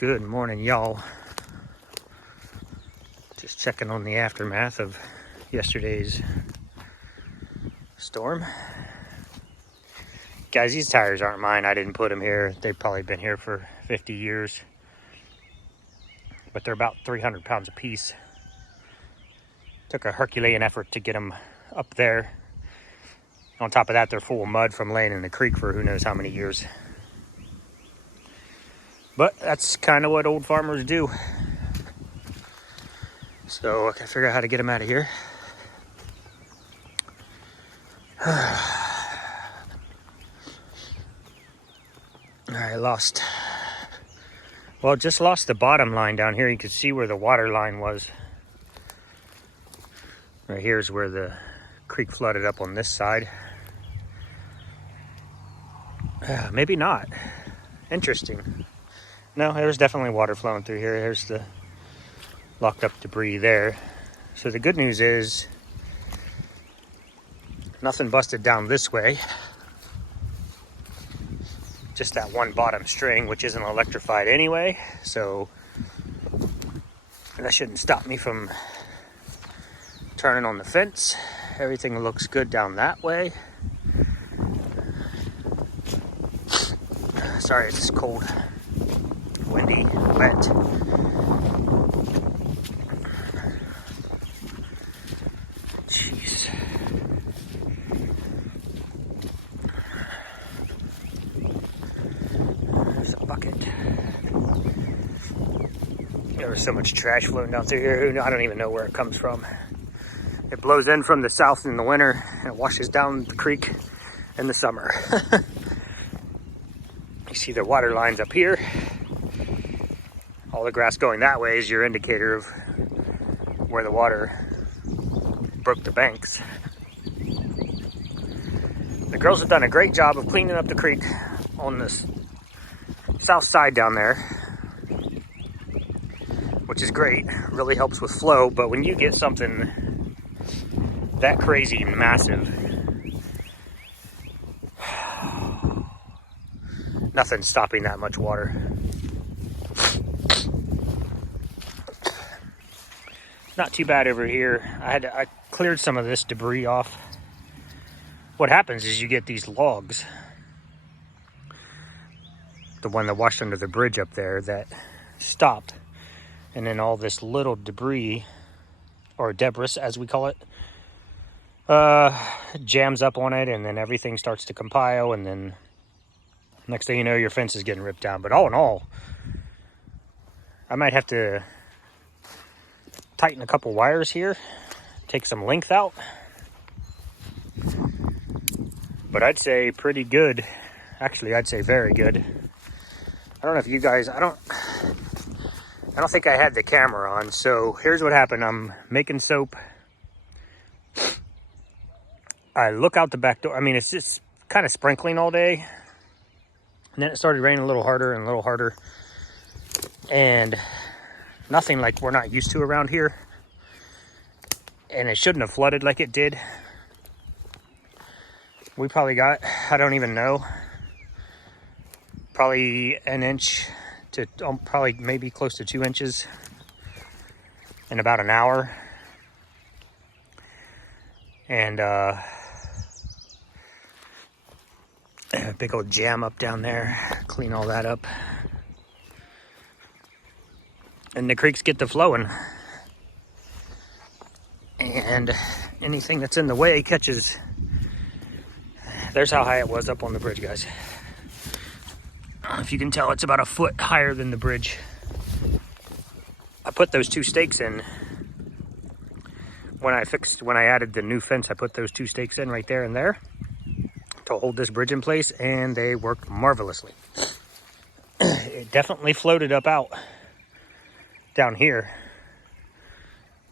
Good morning, y'all. Just checking on the aftermath of yesterday's storm. Guys, these tires aren't mine. I didn't put them here. They've probably been here for 50 years. But they're about 300 pounds a piece. Took a Herculean effort to get them up there. On top of that, they're full of mud from laying in the creek for who knows how many years. But that's kind of what old farmers do. So I gotta figure out how to get them out of here. Just lost the bottom line down here. You can see where the water line was. Right here's where the creek flooded up on this side. Maybe not. Interesting. No, there's definitely water flowing through here. There's the locked up debris there. So the good news is nothing busted down this way. Just that one bottom string, which isn't electrified anyway. So that shouldn't stop me from turning on the fence. Everything looks good down that way. Sorry, it's cold, windy, wet. Jeez. There's a bucket. There was so much trash floating down through here. I don't even know where it comes from. It blows in from the south in the winter and it washes down the creek in the summer. You see the water lines up here. All the grass going that way is your indicator of where the water broke the banks. The girls have done a great job of cleaning up the creek on this south side down there, which is great. Really helps with flow, but when you get something that crazy and massive, nothing's stopping that much water. Not too bad over here. I cleared some of this debris off. What happens is you get these logs, the one that washed under the bridge up there, that stopped, and then all this little debris, or debris as we call it, jams up on it, and then everything starts to compile, and then next thing you know, your fence is getting ripped down. But all in all, I might have to tighten a couple wires here, take some length out. But I'd say pretty good. Actually, I'd say very good. I don't know if you guys, I don't think I had the camera on. So here's what happened. I'm making soap. I look out the back door. I mean, it's just kind of sprinkling all day. And then it started raining a little harder and a little harder. And nothing like we're not used to around here. And it shouldn't have flooded like it did. We probably got, I don't even know, probably an inch to probably maybe close to 2 inches in about an hour. And a big old jam up down there. Clean all that up. And the creeks get to flowing. And anything that's in the way catches. There's how high it was up on the bridge, guys. If you can tell, it's about a foot higher than the bridge. I put those two stakes in. When I added the new fence, I put those two stakes in right there and there to hold this bridge in place, and they worked marvelously. It definitely floated up out down here.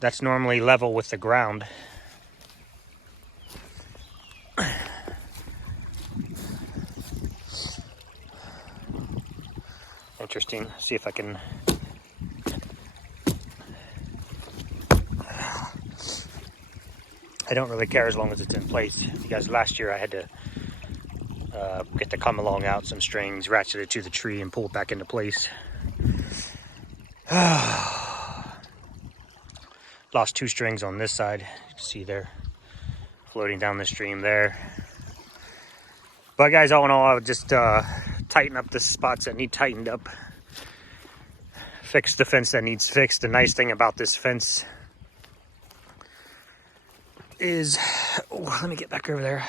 That's normally level with the ground. Interesting. See if I can. I don't really care as long as it's in place, because last year I had to get the come along out, some strings, ratchet it to the tree and pull it back into place. Lost 2 strings on this side. You can see they're floating down the stream there. But guys, all in all, I would just tighten up the spots that need tightened up. Fix the fence that needs fixed. The nice thing about this fence is, oh, let me get back over there.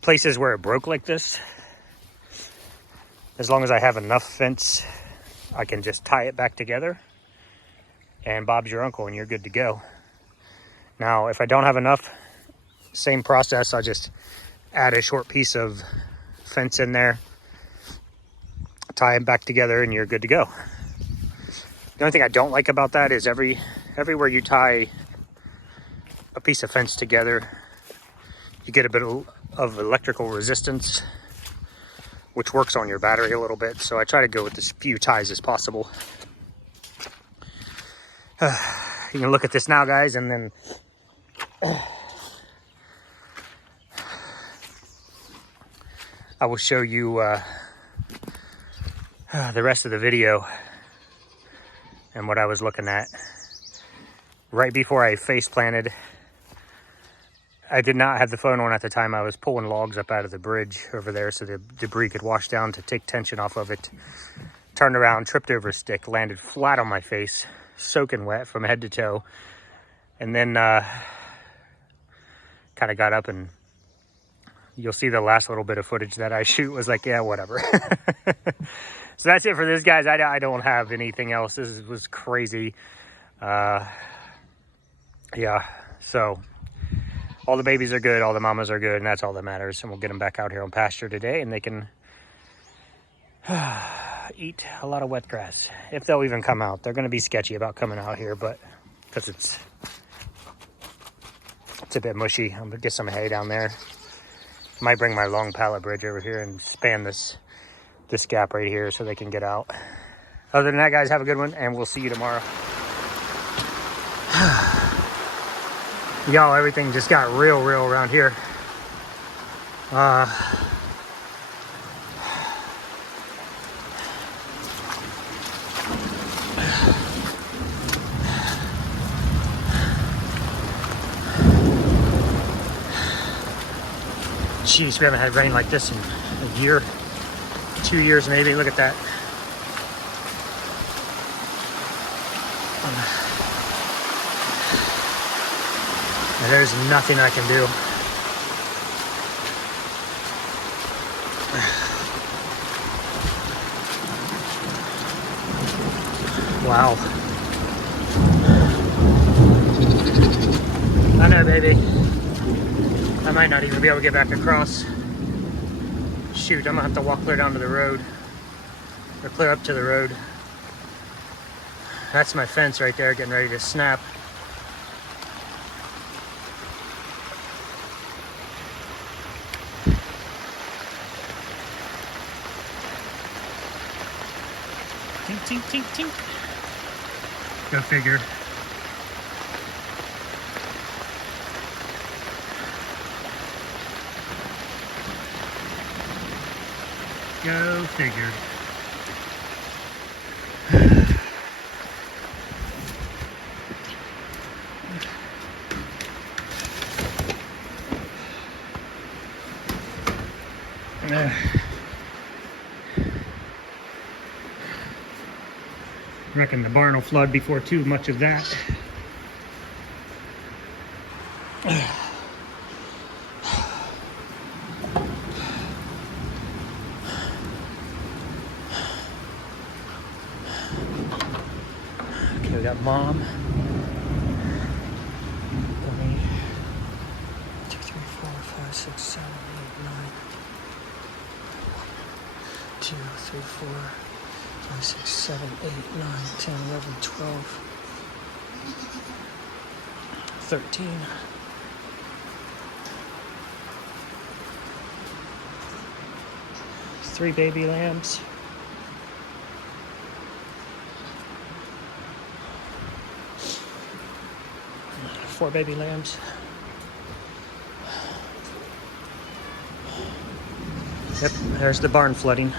Places where it broke like this, as long as I have enough fence, I can just tie it back together and Bob's your uncle and you're good to go. Now, if I don't have enough, same process. I'll just add a short piece of fence in there, tie them back together, and you're good to go. The only thing I don't like about that is everywhere you tie a piece of fence together, you get a bit of electrical resistance, which works on your battery a little bit. So I try to go with as few ties as possible. You can look at this now, guys, and then I will show you the rest of the video and what I was looking at. Right before I face planted, I did not have the phone on at the time. I was pulling logs up out of the bridge over there so the debris could wash down to take tension off of it. Turned around, tripped over a stick, landed flat on my face, soaking wet from head to toe. And then kind of got up, and you'll see the last little bit of footage that I shoot was like, yeah, whatever. So that's it for this, guys. I don't have anything else. This was crazy. Yeah, so all the babies are good, all the mamas are good, and that's all that matters. And we'll get them back out here on pasture today, and they can eat a lot of wet grass, if they'll even come out. They're going to be sketchy about coming out here, but because it's a bit mushy. I'm going to get some hay down there. Might bring my long pallet bridge over here and span this gap right here so they can get out. Other than that, guys, have a good one, and we'll see you tomorrow. Y'all, everything just got real around here. Jeez, we haven't had rain like this in a year, 2 years maybe. Look at that. And there's nothing I can do. Wow. I know, baby. I might not even be able to get back across. Shoot, I'm gonna have to walk clear down to the road. Or clear up to the road. That's my fence right there getting ready to snap. Tink, tink, tink, tink. Go figure. Go figure. Reckon the barn will flood before too much of that. Okay, we got Mom. 1, 2, 3, 4, 5, 6, 7, 8, 9. 2, 3, 4, 5, 6, 7, 8, 9, 10, 11, 12, 13. 3 baby lambs. 4 baby lambs. Yep, there's the barn flooding.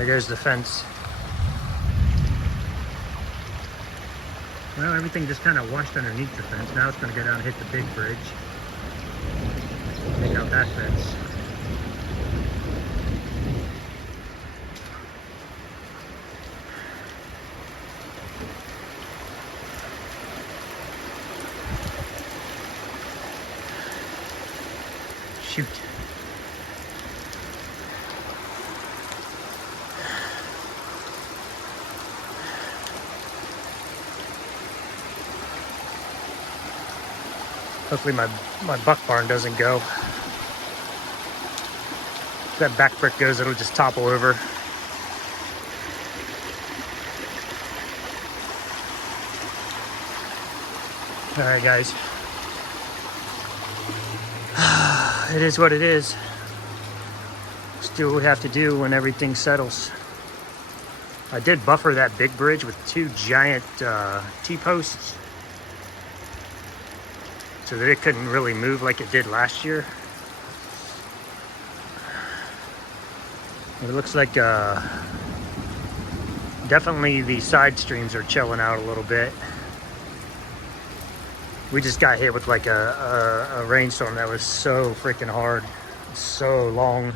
There goes the fence. Well, everything just kind of washed underneath the fence. Now it's going to go down and hit the big bridge. Take out that fence. Shoot. Hopefully my buck barn doesn't go. If that back brick goes, it'll just topple over. All right, guys. It is what it is. Let's do what we have to do when everything settles. I did buffer that big bridge with 2 giant T-posts, so that it couldn't really move like it did last year. It looks like definitely the side streams are chilling out a little bit. We just got hit with like a rainstorm that was so freaking hard, so long.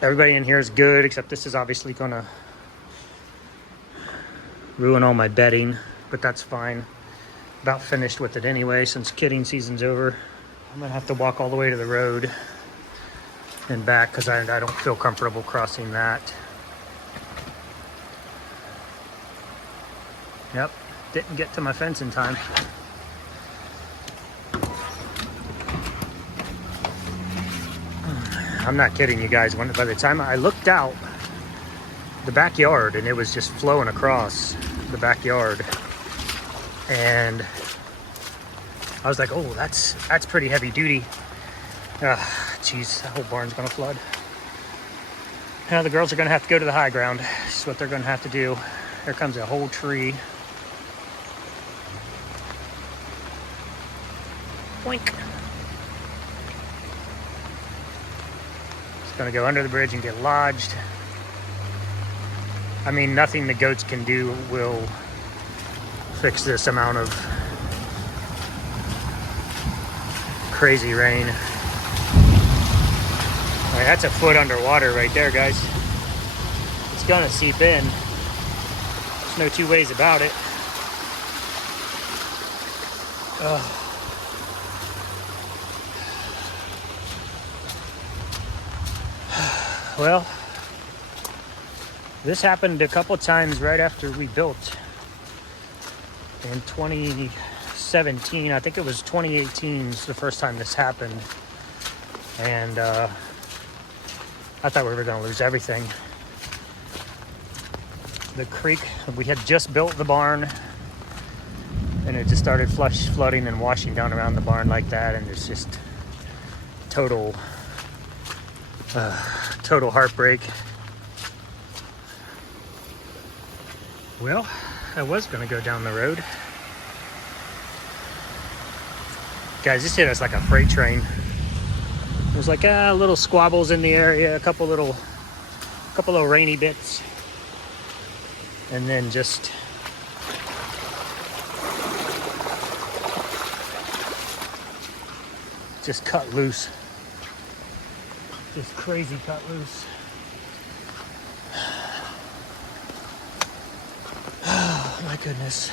Everybody in here is good, except this is obviously gonna ruin all my bedding, but that's fine. About finished with it anyway, since kidding season's over. I'm gonna have to walk all the way to the road and back because I don't feel comfortable crossing that. Yep, didn't get to my fence in time. I'm not kidding you guys. By the time I looked out the backyard, and it was just flowing across the backyard, and I was like, oh, that's pretty heavy duty. Geez, that whole barn's gonna flood. Now the girls are gonna have to go to the high ground. That's what they're gonna have to do. Here comes a whole tree. Boink. It's gonna go under the bridge and get lodged. I mean, nothing the goats can do will fix this amount of crazy rain. All right, that's a foot underwater right there, guys. It's gonna seep in. There's no two ways about it. Well, this happened a couple times right after we built in 2017. I think it was 2018 is the first time this happened. And I thought we were going to lose everything. The creek, we had just built the barn, and it just started flooding and washing down around the barn like that, and it's just total heartbreak. Well, I was going to go down the road. Guys, this hit us like a freight train. There's like little squabbles in the area, a couple little rainy bits, and then just cut loose. Just crazy cut loose. Oh my goodness.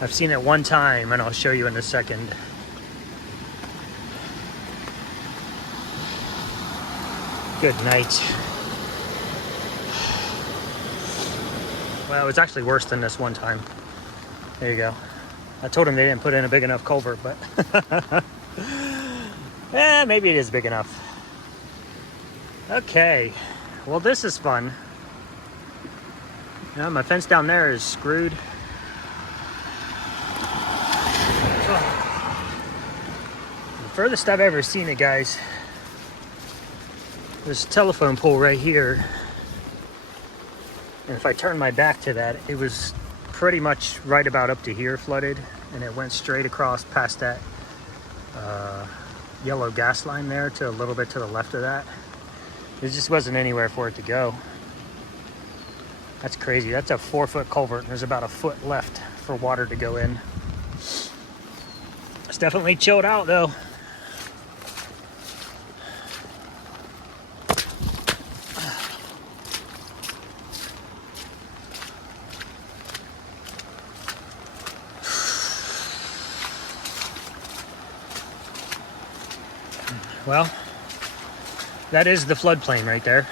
I've seen it one time, and I'll show you in a second. Good night. Well, it was actually worse than this one time. There you go. I told them they didn't put in a big enough culvert, but maybe it is big enough. Okay, well, this is fun. Yeah, my fence down there is screwed. The furthest I've ever seen it, guys, there's a telephone pole right here. And if I turn my back to that, it was pretty much right about up to here flooded, and it went straight across past that yellow gas line there to a little bit to the left of that. There just wasn't anywhere for it to go. That's crazy. That's a 4-foot culvert, and there's about a foot left for water to go in. It's definitely chilled out though. Well, that is the floodplain right there.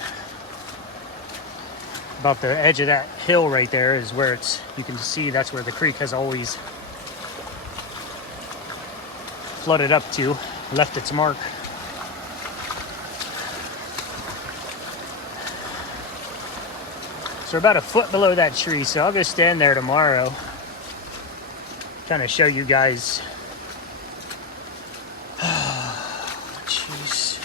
About the edge of that hill right there is where it's, you can see that's where the creek has always flooded up to, left its mark. So we're about a foot below that tree, so I'll go stand there tomorrow, kind of show you guys. Jeez.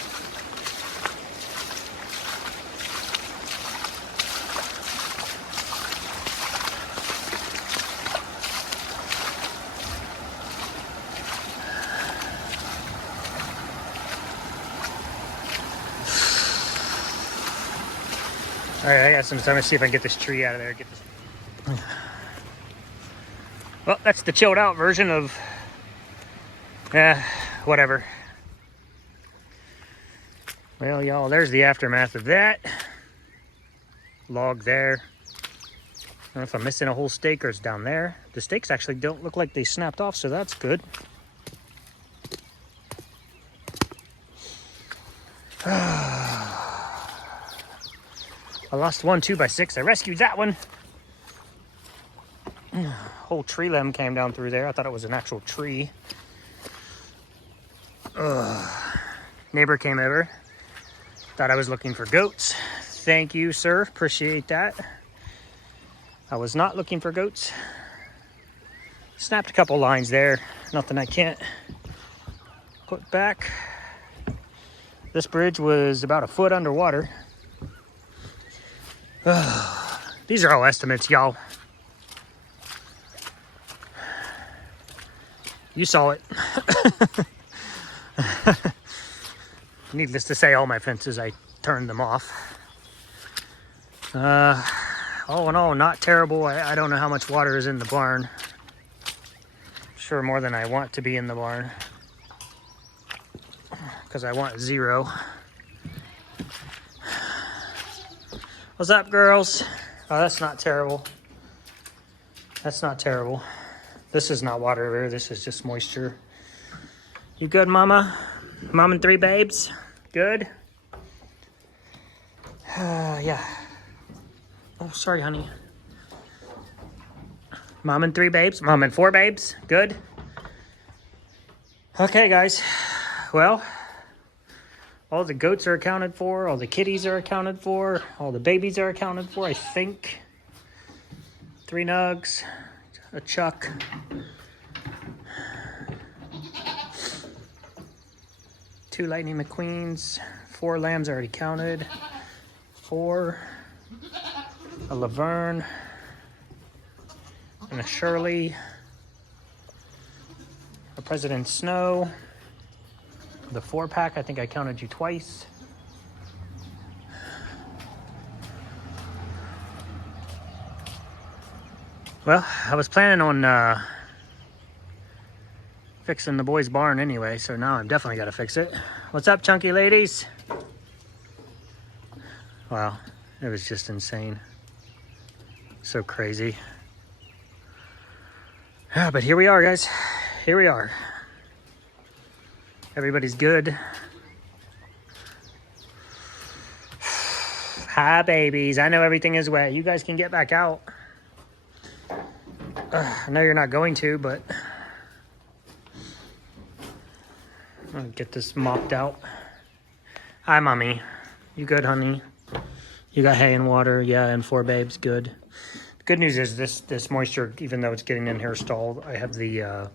All right, I got some time to see if I can get this tree out of there. Get this. Well, that's the chilled out version of, whatever. Well, y'all, there's the aftermath of that. Log there. I don't know if I'm missing a whole stake or it's down there. The stakes actually don't look like they snapped off, so that's good. I lost one 2x6. I rescued that one. Whole tree limb came down through there. I thought it was an actual tree. Neighbor came over. Thought I was looking for goats. Thank you, sir. Appreciate that. I was not looking for goats. Snapped a couple lines there. Nothing I can't put back. This bridge was about a foot underwater. These are all estimates, y'all. You saw it. Needless to say, all my fences, I turned them off. All in all, not terrible. I don't know how much water is in the barn. Sure, more than I want to be in the barn. Because I want 0. What's up, girls? Oh, that's not terrible. That's not terrible. This is not water here. This is just moisture. You good, mama? Mom and 3 babes? Good? Yeah. Oh, sorry, honey. Mom and 3 babes? Mom and 4 babes? Good? Okay, guys. Well, all the goats are accounted for. All the kitties are accounted for. All the babies are accounted for, I think. 3 nugs. A chuck. Two Lightning McQueens. 4 lambs already counted. 4. A Laverne. And a Shirley. A President Snow. The 4-pack, I think I counted you twice. Well, I was planning on fixing the boys' barn anyway, so now I'm definitely got to fix it. What's up, chunky ladies? Wow, it was just insane. So crazy. Yeah, but here we are, guys. Here we are. Everybody's good. Hi, babies. I know everything is wet. You guys can get back out. I know you're not going to, but I'll get this mopped out. Hi, mommy. You good, honey? You got hay and water? Yeah, and 4 babes. Good. The good news is this moisture, even though it's getting in here stalled, I have the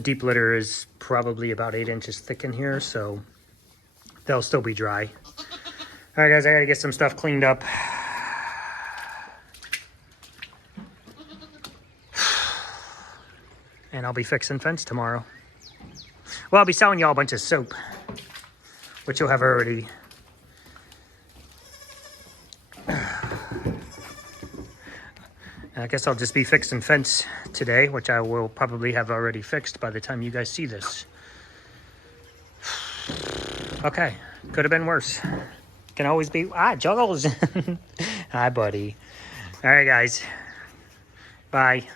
deep litter is probably about 8 inches thick in here, so they'll still be dry. All right, guys, I gotta get some stuff cleaned up. And I'll be fixing fence tomorrow. Well, I'll be selling y'all a bunch of soap, which you'll have already. I guess I'll just be fixing fence today, which I will probably have already fixed by the time you guys see this. Okay, could have been worse. Can always be. Juggles. Hi, buddy. All right, guys. Bye.